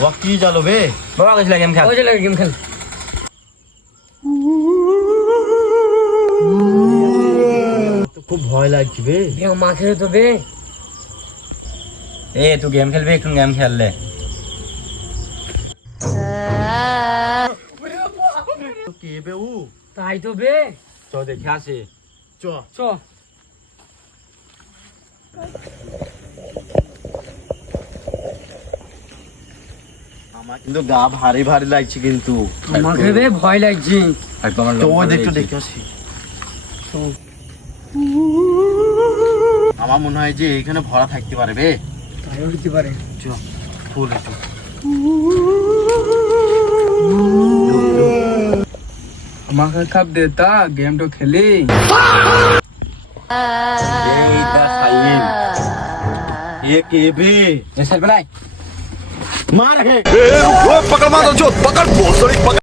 ও কি জালো বে বাবা গেছিল গেম খেল ওই যে গেম খেল তো খুব ভয় লাগছে বে বে মা খেলে তো বে এ তুই গেম খেলবি একটু গেম খেললে তো কে বে ও তাই তো বে তো দেখে আসি চ চ আমার কিন্তু গা ভারী ভারী লাগছে কিন্তু আমাকে বে ভয় লাগছে একদম তো ওই একটু দেখে আসি আমার মনে হয় যে এখানে ভরা থাকতে পারে বে তাইও হতে পারে চ ফুল একটু আমাকে কাপ দেতা গেম তো খেলি এই দা সাইন এ কে বে এ সেল বেলাই মার হে पकड़ मारो जो पकड़ बहुत